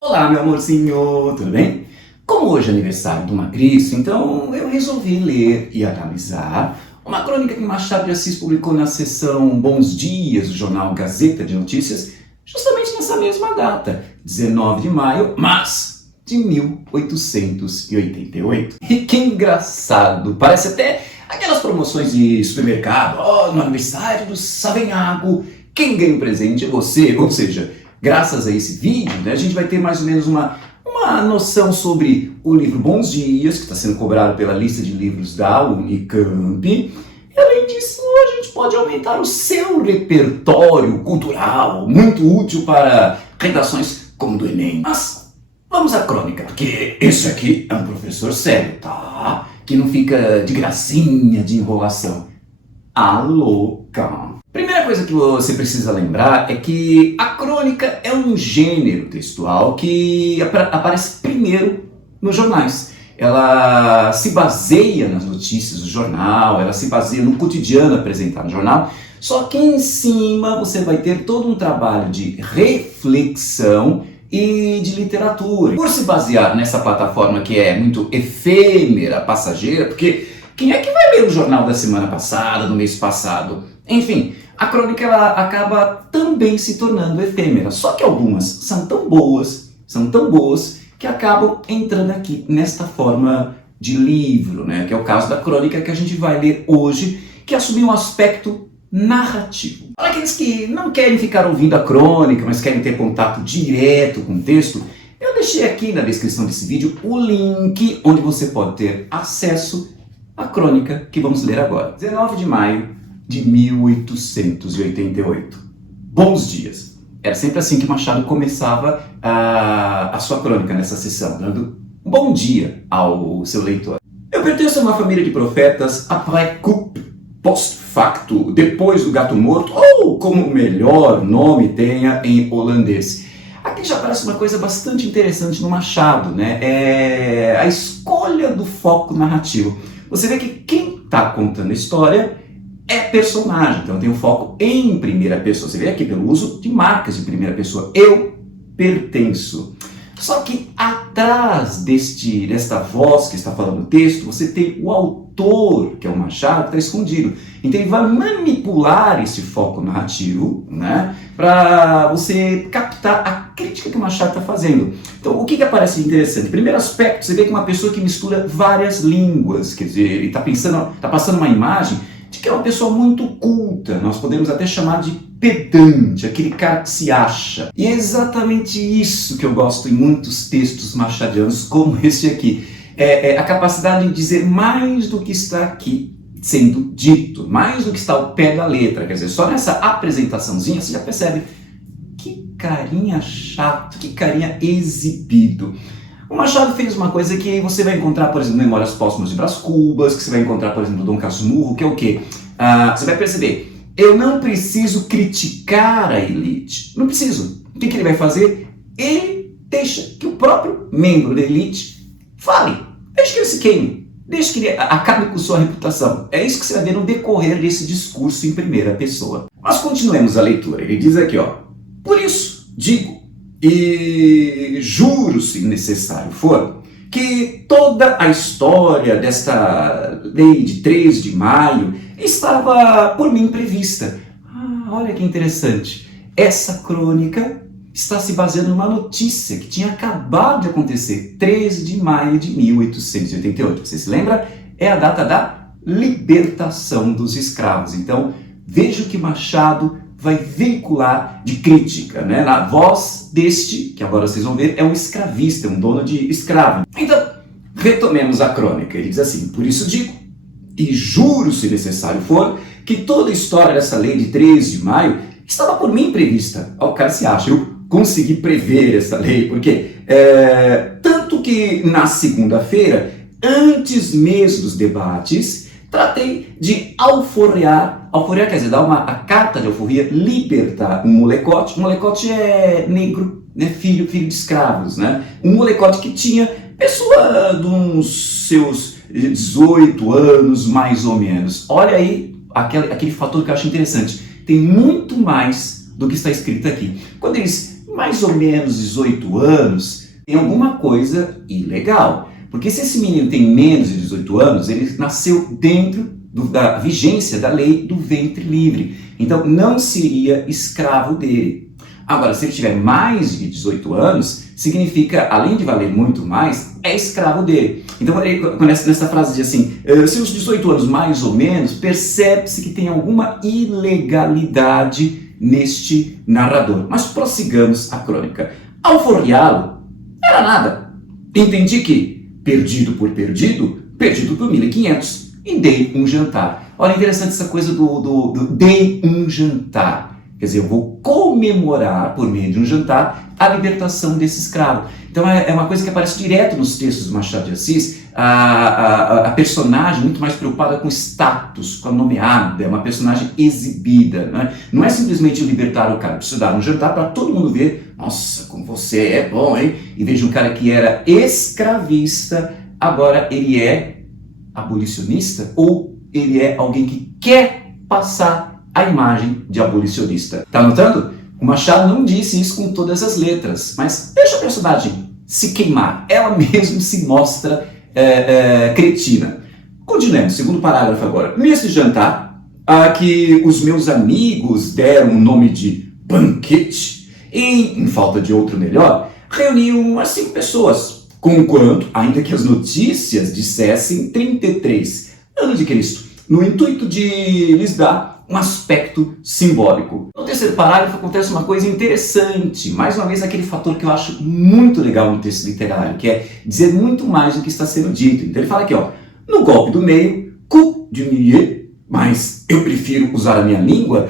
Olá, meu amorzinho, tudo bem? Como hoje é aniversário do Magriço, então eu resolvi ler e analisar uma crônica que Machado de Assis publicou na seção Bons Dias do jornal Gazeta de Notícias, justamente nessa mesma data, 19 de maio, mas de 1888. E que engraçado, parece até aquelas promoções de supermercado, no aniversário do Savenhago, quem ganha um presente é você, ou seja, graças a esse vídeo, né, a gente vai ter mais ou menos uma noção sobre o livro Bons Dias, que está sendo cobrado pela lista de livros da Unicamp. E além disso, a gente pode aumentar o seu repertório cultural, muito útil para redações como do Enem. Mas vamos à crônica, porque esse aqui é um professor sério, tá? Que não fica de gracinha, de enrolação. Alô, calma. Primeira coisa que você precisa lembrar é que a crônica é um gênero textual que aparece primeiro nos jornais. Ela se baseia nas notícias do jornal, ela se baseia no cotidiano apresentado no jornal, só que em cima você vai ter todo um trabalho de reflexão e de literatura. Por se basear nessa plataforma que é muito efêmera, passageira, porque quem é que vai ler o jornal da semana passada, do mês passado? Enfim, a crônica ela acaba também se tornando efêmera, só que algumas são tão boas, que acabam entrando aqui nesta forma de livro, né? Que é o caso da crônica que a gente vai ler hoje, que assumiu um aspecto narrativo. Para aqueles que não querem ficar ouvindo a crônica, mas querem ter contato direto com o texto, eu deixei aqui na descrição desse vídeo o link onde você pode ter acesso à crônica que vamos ler agora. 19 de maio de 1888. Bons dias. Era sempre assim que Machado começava a sua crônica nessa sessão, dando um bom dia ao seu leitor. Eu pertenço a uma família de profetas après coup, post facto, depois do gato morto, ou como o melhor nome tenha em holandês. Aqui já parece uma coisa bastante interessante no Machado, né? É a escolha do foco narrativo. Você vê que quem está contando a história é personagem, então tem um foco em primeira pessoa. Você vê aqui pelo uso de marcas de primeira pessoa. Eu pertenço. Só que atrás desta voz que está falando o texto, você tem o autor, que é o Machado, que está escondido. Então ele vai manipular esse foco narrativo, né, para você captar a crítica que o Machado está fazendo. Então o que aparece interessante? Primeiro aspecto, você vê que uma pessoa que mistura várias línguas, quer dizer, ele está passando uma imagem de que é uma pessoa muito culta, nós podemos até chamar de pedante, aquele cara que se acha. E é exatamente isso que eu gosto em muitos textos machadianos, como esse aqui. É a capacidade de dizer mais do que está aqui sendo dito, mais do que está ao pé da letra. Quer dizer, só nessa apresentaçãozinha você já percebe que carinha chato, que carinha exibido. O Machado fez uma coisa que você vai encontrar, por exemplo, Memórias Póstumas de Brás Cubas, que você vai encontrar, por exemplo, Dom Casmurro, que é o quê? Você vai perceber, eu não preciso criticar a elite. Não preciso. O que ele vai fazer? Ele deixa que o próprio membro da elite fale. Deixa que ele se queime. Deixa que ele acabe com sua reputação. É isso que você vai ver no decorrer desse discurso em primeira pessoa. Mas continuemos a leitura. Ele diz aqui, por isso, digo, e juro, se necessário for, que toda a história desta lei de 3 de maio estava por mim prevista. Olha que interessante. Essa crônica está se baseando numa notícia que tinha acabado de acontecer, 13 de maio de 1888. Você se lembra? É a data da libertação dos escravos. Então, veja o que Machado vai veicular de crítica, né? Na voz deste, que agora vocês vão ver, é um escravista, um dono de escravo. Então, retomemos a crônica. Ele diz assim, por isso digo, e juro, se necessário for, que toda a história dessa lei de 13 de maio estava por mim prevista. O cara se acha, eu consegui prever essa lei, porque tanto que na segunda-feira, antes mesmo dos debates, tratei de alforrear. Alforrear quer dizer dar a carta de alforria, libertar um molecote. Um molecote é negro, né? Filho de escravos, né? Um molecote que tinha pessoa de uns seus 18 anos, mais ou menos. Olha aí aquele fator que eu acho interessante. Tem muito mais do que está escrito aqui. Quando diz mais ou menos 18 anos, tem alguma coisa ilegal. Porque se esse menino tem menos de 18 anos, ele nasceu dentro da vigência da lei do ventre livre. Então não seria escravo dele. Agora, se ele tiver mais de 18 anos, significa, além de valer muito mais, é escravo dele. Então, nessa frase diz assim, se os 18 anos mais ou menos, percebe-se que tem alguma ilegalidade neste narrador. Mas prossigamos a crônica. Alforriá-lo era nada. Entendi que, perdido por 1.500, e dei um jantar. Olha, interessante essa coisa do dei um jantar. Quer dizer, eu vou comemorar, por meio de um jantar, a libertação desse escravo. Então é uma coisa que aparece direto nos textos do Machado de Assis, a personagem muito mais preocupada com status, com a nomeada, é uma personagem exibida. Né? Não é simplesmente libertar o cara, precisa dar um jantar para todo mundo ver, nossa, como você é bom, hein? E veja um cara que era escravista, agora ele é abolicionista, ou ele é alguém que quer passar a imagem de abolicionista. Tá notando? O Machado não disse isso com todas as letras, mas deixa a personagem se queimar. Ela mesmo se mostra cretina. Continuemos, segundo parágrafo agora. Nesse jantar, que os meus amigos deram o nome de banquete, e, em falta de outro melhor, reuniam as 5 pessoas, conquanto, ainda que as notícias dissessem 33 anos de Cristo, no intuito de lhes dar um aspecto simbólico. No terceiro parágrafo acontece uma coisa interessante, mais uma vez aquele fator que eu acho muito legal no texto literário, que é dizer muito mais do que está sendo dito. Então ele fala aqui, ó, no golpe do meio, coup du milieu, mas eu prefiro usar a minha língua,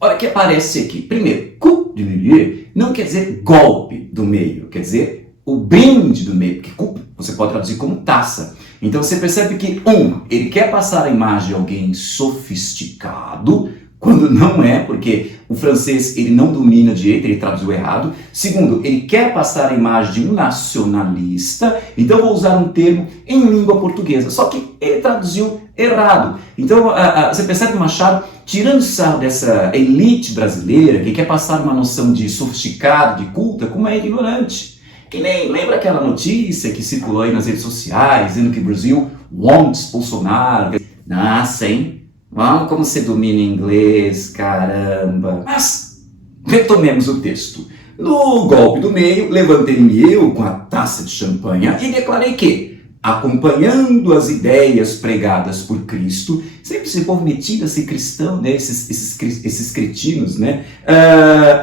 olha o que aparece aqui. Primeiro, coup du milieu não quer dizer golpe do meio, quer dizer o brinde do meio, porque coup você pode traduzir como taça. Então você percebe que, ele quer passar a imagem de alguém sofisticado, quando não é, porque o francês ele não domina direito, ele traduziu errado. Segundo, ele quer passar a imagem de um nacionalista, então vou usar um termo em língua portuguesa, só que ele traduziu errado. Então você percebe o Machado tirando sarro dessa elite brasileira que quer passar uma noção de sofisticado, de culta, como é ignorante. Que nem lembra aquela notícia que circulou aí nas redes sociais, dizendo que o Brasil wants Bolsonaro. Nossa, hein? Vamos como você domina inglês, caramba. Mas, retomemos o texto. No golpe do meio, levantei-me eu com a taça de champanhe e declarei que, acompanhando as ideias pregadas por Cristo, sempre esse povo metido a ser cristão, né? esses cretinos, né?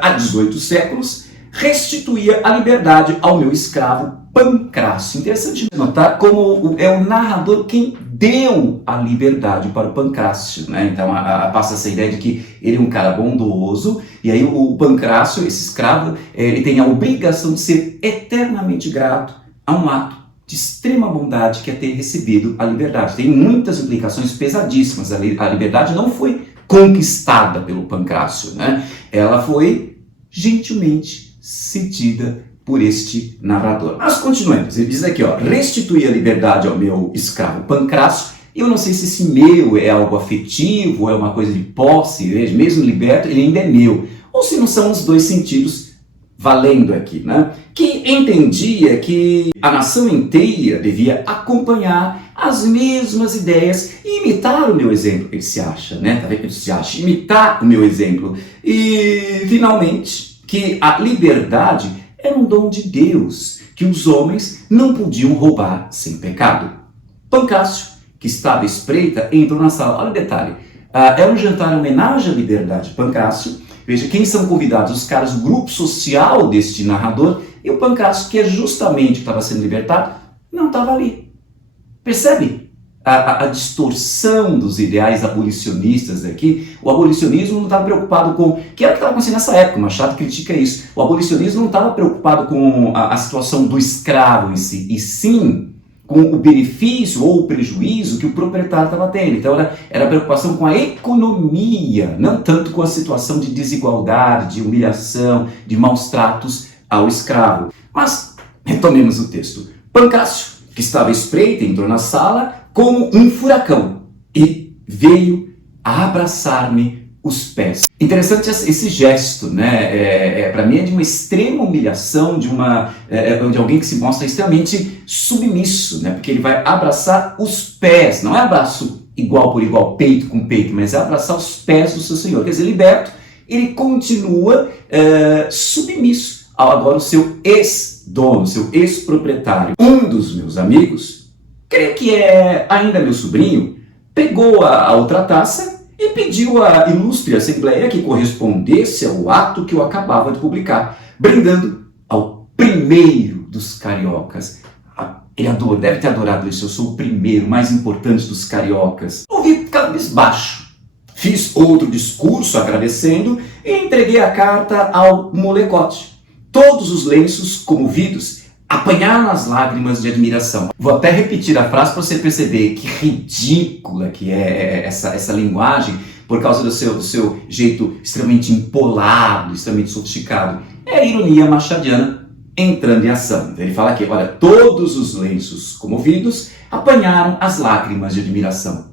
Há 18 séculos, restituía a liberdade ao meu escravo Pancrácio. Interessante notar como é o narrador quem deu a liberdade para o Pancrácio, né? Então passa essa ideia de que ele é um cara bondoso, e aí o Pancrácio, esse escravo, ele tem a obrigação de ser eternamente grato a um ato de extrema bondade que é ter recebido a liberdade. Tem muitas implicações pesadíssimas. A liberdade não foi conquistada pelo Pancrácio, né? Ela foi gentilmente cedida por este narrador. Mas continuemos, ele diz aqui, ó, restituir a liberdade ao meu escravo Pancrácio. Eu não sei se esse meu é algo afetivo, ou é uma coisa de posse, mesmo liberto, ele ainda é meu. Ou se não são os dois sentidos valendo aqui, né? Que entendia que a nação inteira devia acompanhar as mesmas ideias e imitar o meu exemplo. Ele se acha, né? Tá vendo? Ele se acha, imitar o meu exemplo. E, finalmente, que a liberdade era um dom de Deus, que os homens não podiam roubar sem pecado. Pancrácio, que estava à espreita, entrou na sala. Olha o detalhe, é um jantar em homenagem à liberdade. Pancrácio, veja quem são convidados, os caras do grupo social deste narrador, e o Pancrácio, que é justamente o que estava sendo libertado, não estava ali. Percebe? A distorção dos ideais abolicionistas aqui. O abolicionismo não estava preocupado com... que era o que estava acontecendo nessa época, o Machado critica isso. O abolicionismo não estava preocupado com a situação do escravo em si, e sim com o benefício ou o prejuízo que o proprietário estava tendo. Então era preocupação com a economia, não tanto com a situação de desigualdade, de humilhação, de maus tratos ao escravo. Mas retomemos o texto. Pancrácio, que estava à espreita, entrou na sala como um furacão e veio a abraçar-me os pés. Interessante esse gesto, né? Para mim é de uma extrema humilhação, de alguém que se mostra extremamente submisso, né? Porque ele vai abraçar os pés, não é abraço igual por igual, peito com peito, mas é abraçar os pés do seu Senhor. Quer dizer, liberto, ele continua submisso ao agora o seu ex-dono, seu ex-proprietário. Um dos meus amigos, creio que é ainda meu sobrinho, pegou a outra taça e pediu à ilustre assembleia que correspondesse ao ato que eu acabava de publicar, brindando ao primeiro dos cariocas. Ele deve ter adorado isso, eu sou o primeiro, mais importante dos cariocas. Ouvi cabisbaixo. Fiz outro discurso agradecendo e entreguei a carta ao molecote. Todos os lenços comovidos apanharam as lágrimas de admiração. Vou até repetir a frase para você perceber que ridícula que é essa linguagem, por causa do seu jeito extremamente empolado, extremamente sofisticado. É a ironia machadiana entrando em ação. Ele fala aqui, olha, todos os lenços comovidos apanharam as lágrimas de admiração.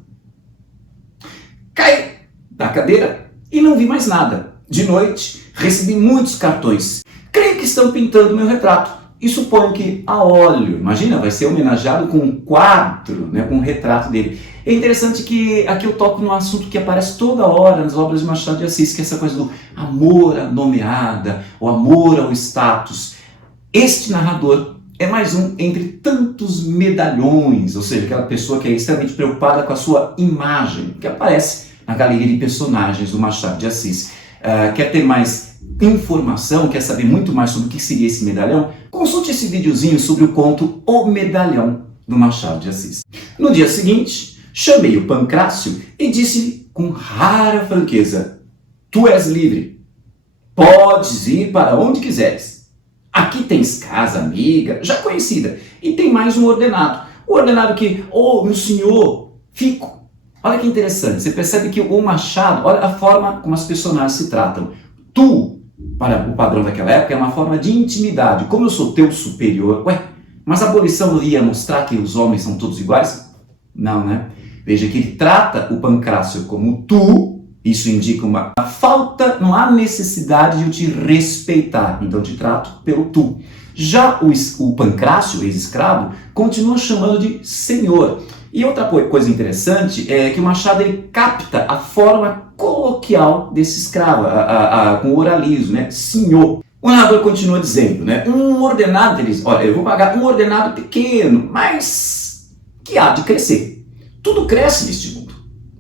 Caí da cadeira e não vi mais nada. De noite, recebi muitos cartões. Creio que estão pintando meu retrato. E suponho que a óleo, imagina, vai ser homenageado com um quadro, né, com um retrato dele. É interessante que aqui eu toco num assunto que aparece toda hora nas obras de Machado de Assis, que é essa coisa do amor à nomeada, o amor ao status. Este narrador é mais um entre tantos medalhões, ou seja, aquela pessoa que é extremamente preocupada com a sua imagem, que aparece na galeria de personagens do Machado de Assis. Quer ter mais informação, quer saber muito mais sobre o que seria esse medalhão? Consulte esse videozinho sobre o conto O Medalhão, do Machado de Assis. No dia seguinte, chamei o Pancrácio e disse-lhe com rara franqueza: tu és livre, podes ir para onde quiseres. Aqui tens casa amiga, já conhecida, e tem mais um ordenado. O ordenado que, meu senhor, fico. Olha que interessante, você percebe que o Machado, olha a forma como as personagens se tratam. Tu, para o padrão daquela época, é uma forma de intimidade. Como eu sou teu superior, mas a abolição não ia mostrar que os homens são todos iguais? Não, né? Veja que ele trata o Pancrácio como tu, isso indica uma falta, não há necessidade de eu te respeitar, então te trato pelo tu. Já o Pancrácio, ex-escravo, continua chamando de senhor. E outra coisa interessante é que o Machado ele capta a forma coloquial desse escravo, com o oralismo, né? Senhor. O narrador continua dizendo, né? Um ordenado, olha, eu vou pagar um ordenado pequeno, mas que há de crescer. Tudo cresce neste mundo.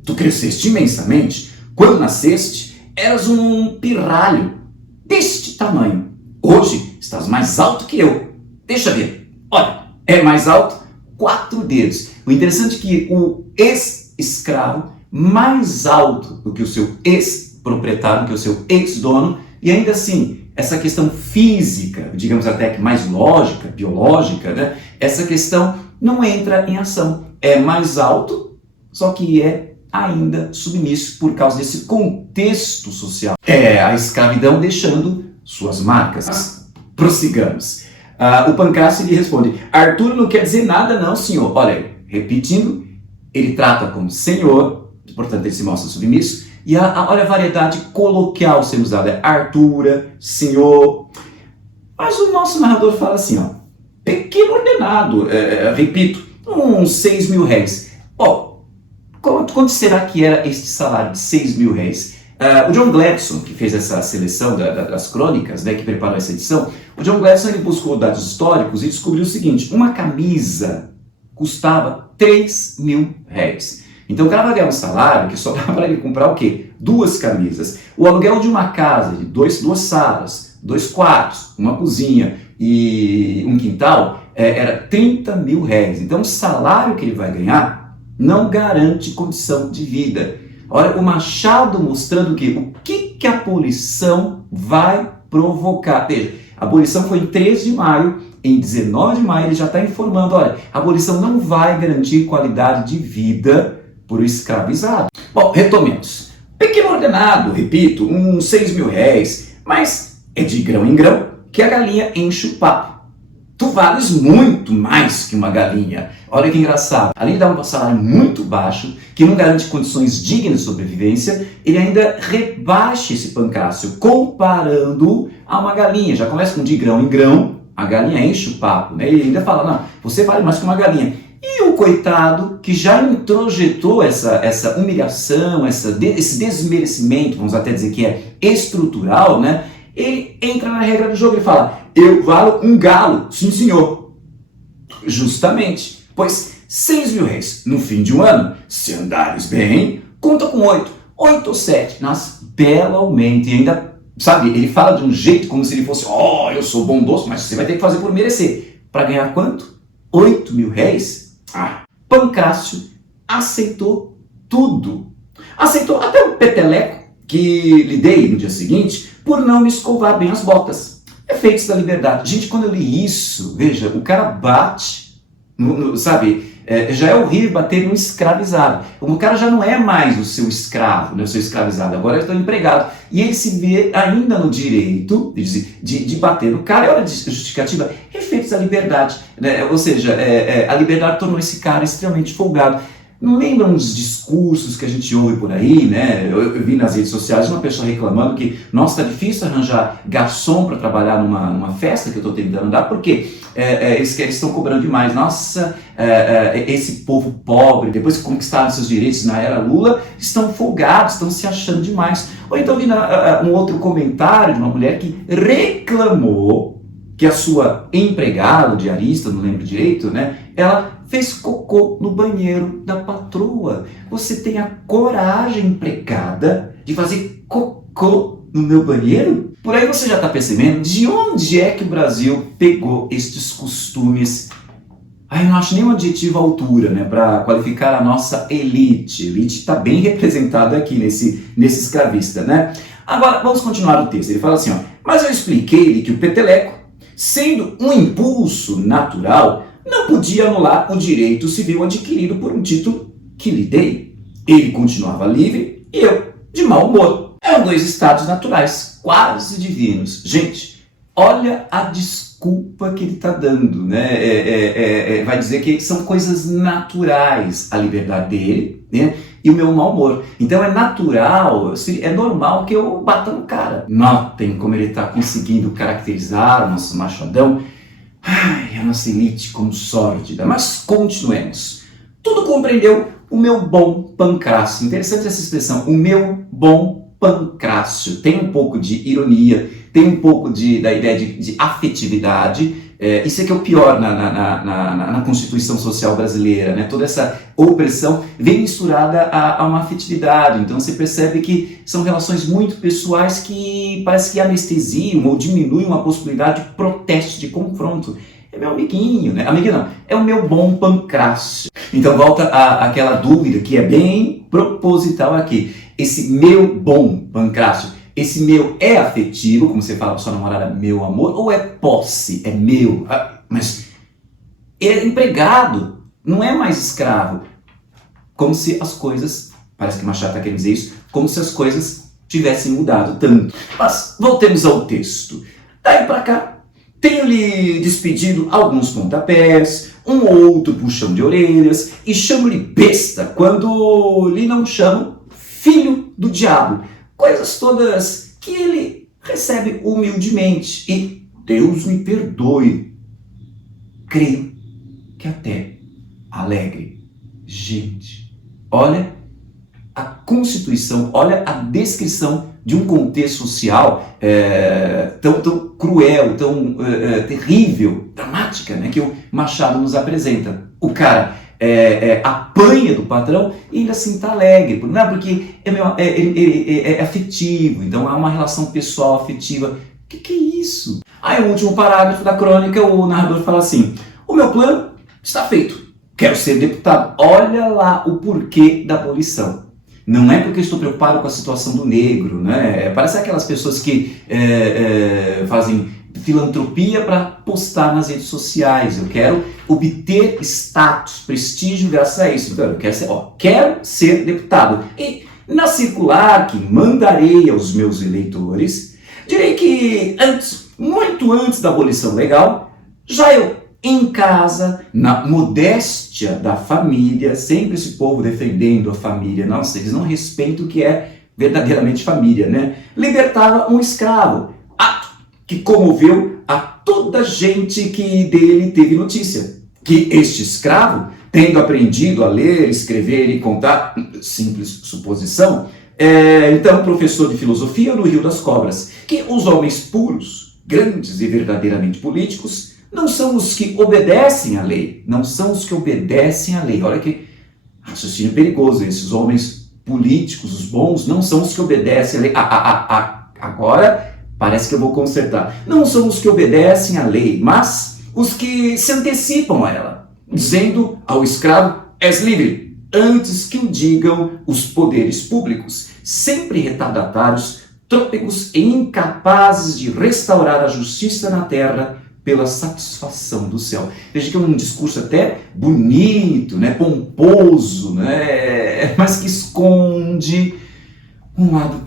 Tu cresceste imensamente. Quando nasceste, eras um pirralho deste tamanho. Hoje estás mais alto que eu. Deixa ver. Olha, é mais alto 4 dedos. O interessante é que o ex-escravo, mais alto do que o seu ex-proprietário, do que o seu ex-dono, e ainda assim, essa questão física, digamos até que mais lógica, biológica, né? Essa questão não entra em ação. É mais alto, só que é ainda submisso por causa desse contexto social. É a escravidão deixando suas marcas. Prossigamos. O Pancrácio lhe responde: Arthur não quer dizer nada não, senhor. Olha, repetindo, ele trata como senhor, portanto ele se mostra submisso, e olha a variedade coloquial sendo usada, é Artura, senhor. Mas o nosso narrador fala assim, pequeno ordenado, repito, uns 6 mil réis. Quanto será que era este salário de 6 mil réis? O John Gladstone, que fez essa seleção das crônicas, né, que preparou essa edição, o John Gladstone ele buscou dados históricos e descobriu o seguinte: uma camisa custava 3 mil réis. Então o cara vai ganhar um salário que só dá para ele comprar o quê? 2 camisas. O aluguel de uma casa de 2 salas, 2 quartos, uma cozinha e um quintal era 30 mil réis. Então o salário que ele vai ganhar não garante condição de vida. Olha o Machado mostrando o que a abolição vai provocar. Veja, a abolição foi em 3 de maio em 19 de maio, ele já está informando, olha, a abolição não vai garantir qualidade de vida por escravizado. Bom, retomemos. Pequeno ordenado, repito, uns 6 mil réis, mas é de grão em grão que a galinha enche o papo. Tu vales muito mais que uma galinha. Olha que engraçado. Além de dar um salário muito baixo, que não garante condições dignas de sobrevivência, ele ainda rebaixa esse Pancrácio, comparando a uma galinha. Já começa com de grão em grão, a galinha enche o papo, né? Ele ainda fala, não, você vale mais que uma galinha. E o coitado, que já introjetou essa humilhação, esse desmerecimento, vamos até dizer que é estrutural, né? Ele entra na regra do jogo e fala, eu valo um galo, sim senhor. Justamente, pois 6 mil réis no fim de um ano, se andares bem, conta com 8 ou 7, nas belamente, e ainda, sabe, ele fala de um jeito como se ele fosse, eu sou bondoso, mas você vai ter que fazer por merecer. Para ganhar quanto? 8 mil réis? Pancrácio aceitou tudo. Aceitou até o peteleco que lhe dei no dia seguinte por não me escovar bem as botas. Efeitos da liberdade. Gente, quando eu li isso, veja, o cara bate, sabe, já é horrível bater num escravizado. O cara já não é mais o seu escravo, né, o seu escravizado, agora ele está empregado. E ele se vê ainda no direito de bater no cara. E olha a justificativa, efeitos da liberdade. Né? Ou seja, a liberdade tornou esse cara extremamente folgado. Não lembram uns discursos que a gente ouve por aí, né? Eu vi nas redes sociais uma pessoa reclamando que, nossa, tá difícil arranjar garçom para trabalhar numa festa que eu estou tentando dar, porque eles estão cobrando demais. Nossa, esse povo pobre, depois que conquistaram seus direitos na era Lula, estão folgados, estão se achando demais. Ou então vi um outro comentário de uma mulher que reclamou que a sua empregada, diarista, não lembro direito, né? Ela fez cocô no banheiro da patroa. Você tem a coragem, empregada, de fazer cocô no meu banheiro? Por aí você já está percebendo de onde é que o Brasil pegou estes costumes. Eu não acho nenhum adjetivo à altura, né, para qualificar a nossa elite. A elite está bem representada aqui nesse escravista, né? Agora, vamos continuar o texto. Ele fala assim, mas eu expliquei-lhe que o peteleco, sendo um impulso natural, não podia anular o direito civil adquirido por um título que lhe dei. Ele continuava livre e eu de mau humor. Eram dois estados naturais, quase divinos. Gente, olha a desculpa que ele está dando, né? Vai dizer que são coisas naturais, a liberdade dele, né? E o meu mau humor. Então é natural, é normal que eu bata no cara. Notem como ele está conseguindo caracterizar o nosso machadão. A nossa elite como sórdida. Mas continuemos. Tudo compreendeu o meu bom Pancrácio. Interessante essa expressão, o meu bom Pancrácio. Tem um pouco de ironia, tem um pouco da ideia de afetividade. Isso é que é o pior na Constituição Social brasileira, né? Toda essa opressão vem misturada a uma afetividade. Então você percebe que são relações muito pessoais que parece que anestesiam ou diminuem a possibilidade de protesto, de confronto. É meu amiguinho, né? Amiguinho não, é o meu bom Pancrácio. Então volta àquela dúvida que é bem proposital aqui. Esse meu bom Pancrácio, esse meu é afetivo, como você fala para sua namorada, meu amor, ou é posse, é meu? Mas é empregado, não é mais escravo. Como se as coisas, parece que Machado está querendo dizer isso, como se as coisas tivessem mudado tanto. Mas voltemos ao texto. Daí para cá, tenho-lhe despedido alguns pontapés, um ou outro puxão de orelhas, e chamo-lhe besta quando lhe não chamo filho do diabo. Coisas todas que ele recebe humildemente. E Deus me perdoe. Creio que até alegre. Gente, olha a Constituição, olha a descrição de um contexto social tão cruel, tão terrível, dramática, né, que o Machado nos apresenta. O cara apanha do patrão e ainda assim está alegre, não, porque é afetivo, então há uma relação pessoal afetiva. Que é isso? Aí o último parágrafo da crônica, o narrador fala assim, o meu plano está feito, quero ser deputado. Olha lá o porquê da abolição. Não é porque eu estou preocupado com a situação do negro, né? Parece aquelas pessoas que fazem filantropia para postar nas redes sociais, eu quero obter status, prestígio graças a isso. Então, eu quero ser deputado. E na circular que mandarei aos meus eleitores, direi que muito antes da abolição legal, já eu em casa, na modéstia da família, sempre esse povo defendendo a família, nossa, eles não respeitam o que é verdadeiramente família, né? Libertava um escravo, ato que comoveu a toda gente que dele teve notícia. Que este escravo, tendo aprendido a ler, escrever e contar, simples suposição, então professor de filosofia no Rio das Cobras, que os homens puros, grandes e verdadeiramente políticos, não são os que obedecem à lei, não são os que obedecem à lei. Olha que raciocínio perigoso, esses homens políticos, os bons, não são os que obedecem à lei. Agora parece que eu vou consertar. Não são os que obedecem à lei, mas os que se antecipam a ela, dizendo ao escravo, és livre, antes que o digam os poderes públicos, sempre retardatários, trôpegos e incapazes de restaurar a justiça na terra pela satisfação do céu. Veja que é um discurso até bonito, né, pomposo, né, mas que esconde um lado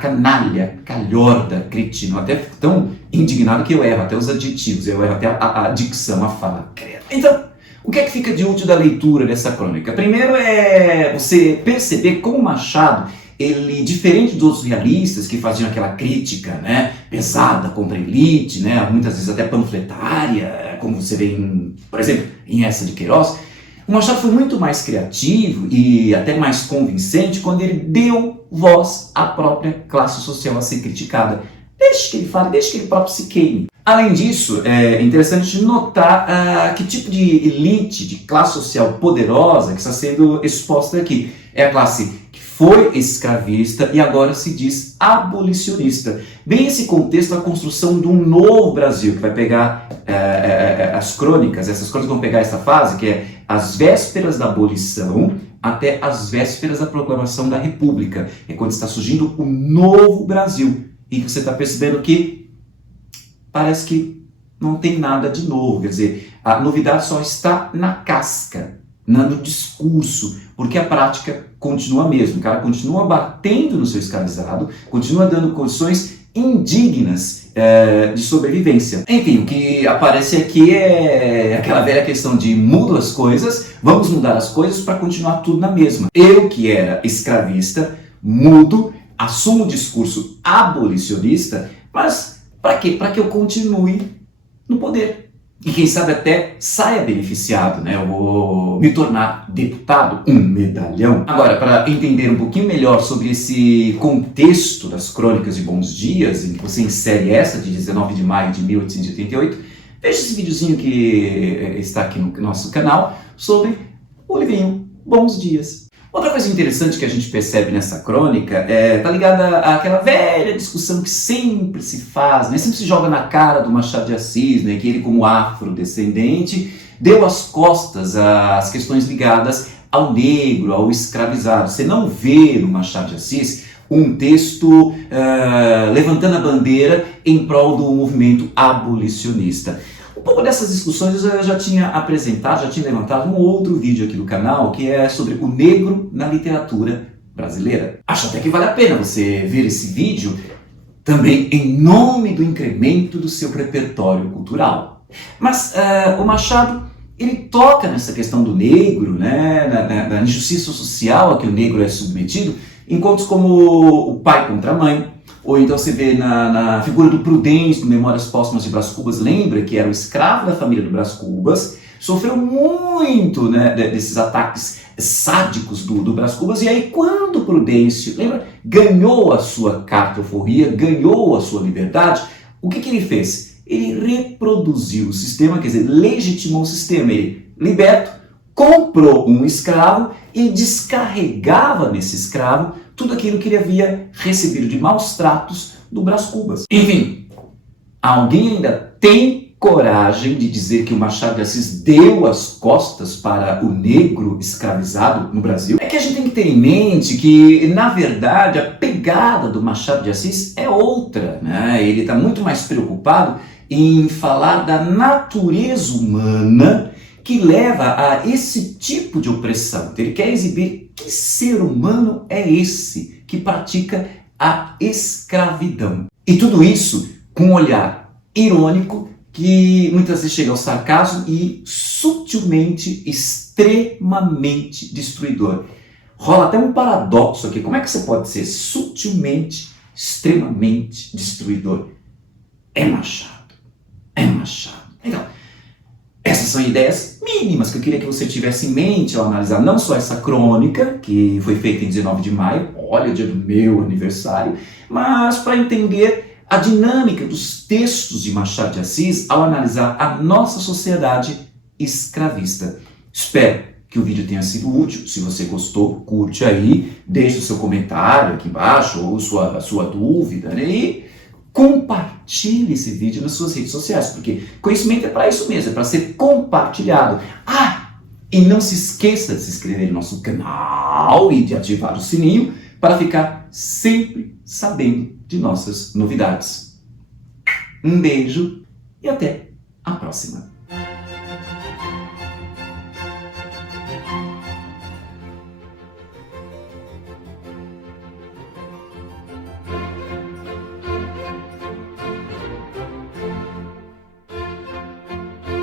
canalha, calhorda, cretino. Até fico tão indignado que eu erro até os adjetivos, eu erro até a dicção, a fala. Então, o que é que fica de útil da leitura dessa crônica? Primeiro é você perceber como Machado, ele, diferente dos outros realistas que faziam aquela crítica, né, pesada contra a elite, né, muitas vezes até panfletária, como você vê, por exemplo, em Essa de Queiroz, o Machado foi muito mais criativo e até mais convincente quando ele deu voz à própria classe social a ser criticada. Deixe que ele fale, deixe que ele próprio se queime. Além disso, é interessante notar que tipo de elite, de classe social poderosa que está sendo exposta aqui. É a classe que foi escravista e agora se diz abolicionista. Bem esse contexto da construção de um novo Brasil, que vai pegar as crônicas, essas crônicas vão pegar essa fase, que é as vésperas da abolição até as vésperas da proclamação da República. É quando está surgindo o novo Brasil. E você está percebendo que parece que não tem nada de novo. Quer dizer, a novidade só está na casca, no discurso, porque a prática continua a mesma. O cara continua batendo no seu escravizado, continua dando condições indignas de sobrevivência. Enfim, o que aparece aqui é aquela velha questão de mudo as coisas, vamos mudar as coisas para continuar tudo na mesma. Eu, que era escravista, mudo, assumo o discurso abolicionista, mas para quê? Para que eu continue no poder. E quem sabe até saia beneficiado, né? Eu vou me tornar deputado, um medalhão. Agora, para entender um pouquinho melhor sobre esse contexto das Crônicas de Bons Dias, em que você insere essa de 19 de maio de 1888, veja esse videozinho que está aqui no nosso canal sobre o livrinho Bons Dias. Outra coisa interessante que a gente percebe nessa crônica tá ligada àquela velha discussão que sempre se faz, né? Sempre se joga na cara do Machado de Assis, né? Que ele, como afrodescendente, deu as costas às questões ligadas ao negro, ao escravizado. Você não vê no Machado de Assis um texto levantando a bandeira em prol do movimento abolicionista. Um pouco dessas discussões eu já tinha apresentado, já tinha levantado um outro vídeo aqui no canal, que é sobre o negro na literatura brasileira. Acho até que vale a pena você ver esse vídeo também em nome do incremento do seu repertório cultural. Mas o Machado, ele toca nessa questão do negro, né, da injustiça social a que o negro é submetido, em contos como O Pai contra a Mãe, ou então você vê na figura do Prudente, no Memórias Póstumas de Brás Cubas, lembra que era o escravo da família do Brás Cubas, sofreu muito, né, desses ataques sádicos do Brás Cubas, e aí quando o Prudêncio, lembra, ganhou a sua cartoforria, ganhou a sua liberdade, o que ele fez? Ele reproduziu o sistema, quer dizer, legitimou o sistema, ele, liberto, comprou um escravo e descarregava nesse escravo tudo aquilo que ele havia recebido de maus tratos do Brás Cubas. Enfim, alguém ainda tem coragem de dizer que o Machado de Assis deu as costas para o negro escravizado no Brasil? É que a gente tem que ter em mente que, na verdade, a pegada do Machado de Assis é outra, né? Ele está muito mais preocupado em falar da natureza humana que leva a esse tipo de opressão. Ele quer exibir que ser humano é esse que pratica a escravidão. E tudo isso com um olhar irônico que muitas vezes chega ao sarcasmo e sutilmente, extremamente destruidor. Rola até um paradoxo aqui. Como é que você pode ser sutilmente, extremamente destruidor? É Machado. É Machado. Então, essas são ideias mínimas que eu queria que você tivesse em mente ao analisar não só essa crônica, que foi feita em 19 de maio, olha o dia do meu aniversário, mas para entender a dinâmica dos textos de Machado de Assis ao analisar a nossa sociedade escravista. Espero que o vídeo tenha sido útil. Se você gostou, curte aí, deixe o seu comentário aqui embaixo ou sua dúvida, né? E compartilhe esse vídeo nas suas redes sociais, porque conhecimento é para isso mesmo, é para ser compartilhado. E não se esqueça de se inscrever no nosso canal e de ativar o sininho para ficar sempre sabendo de nossas novidades. Um beijo e até a próxima.